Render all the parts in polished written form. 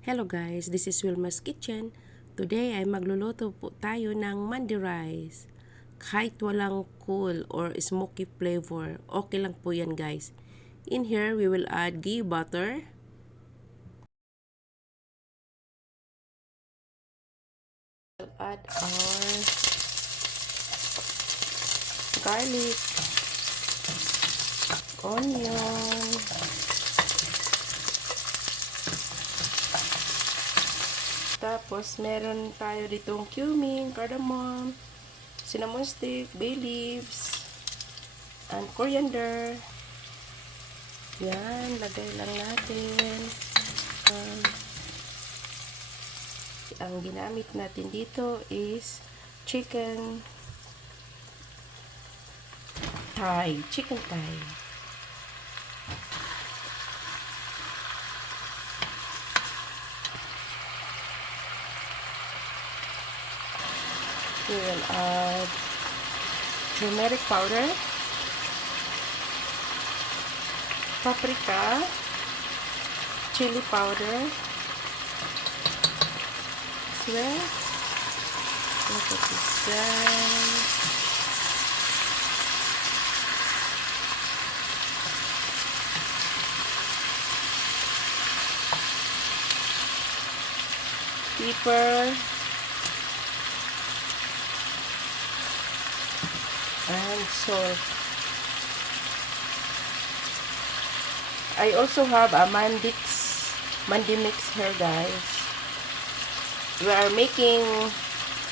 Hello guys, this is Wilmas Kitchen. Today ay magluluto po tayo ng mandi rice. Kahit walang cool or smoky flavor, okay lang po yan guys. In here, we will add ghee butter. We'll add our garlic, onion, tapos meron tayo ditong cumin, cardamom, cinnamon stick, bay leaves, and coriander. Yan, lagay lang natin. Ang ginamit natin dito is chicken thigh. We will add turmeric powder, paprika, chili powder, as well. Look at this guys. Pepper and salt. I also have a Mandi mix here guys. We are making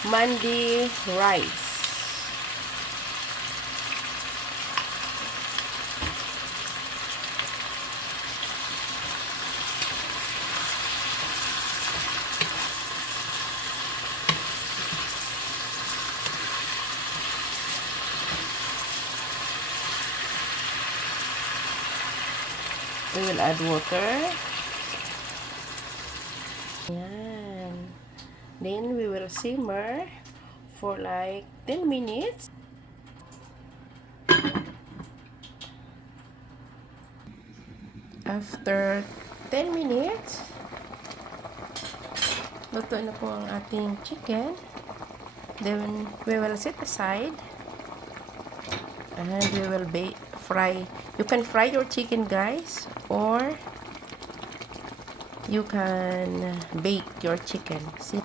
mandi rice. We will add water. Yan. Then we will simmer for like 10 minutes. After 10 minutes, luto na po ang ating chicken. Then we will set aside and we will fry. You can fry your chicken guys, or you can bake your chicken. See?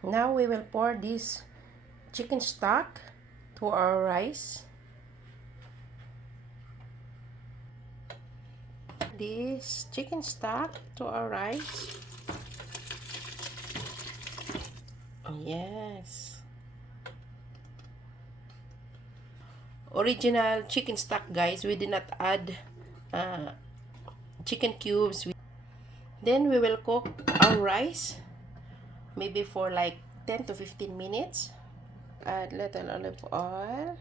Now we will pour this chicken stock to our rice. This chicken stock to our rice. Yes. Original chicken stock guys, we did not add chicken cubes. Then we will cook our rice maybe for like 10 to 15 minutes. Add little olive oil.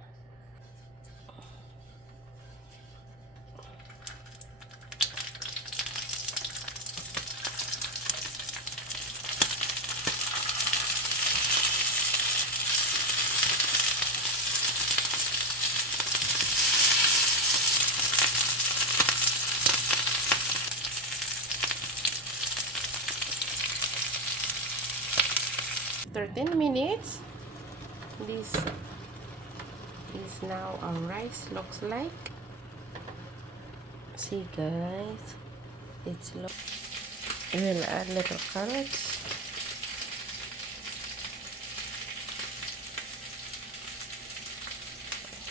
After 10 minutes, this is now our rice looks like. See guys, it's we'll add little carrots,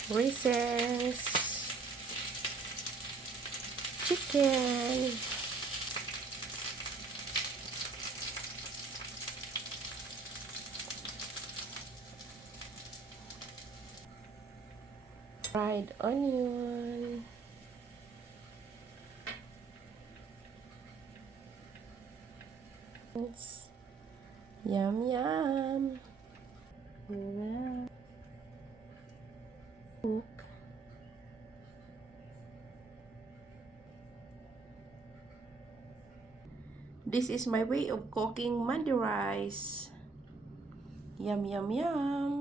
raisins, chicken, fried onion, yum yum. Cook. This is my way of cooking mandi rice. Yum yum yum.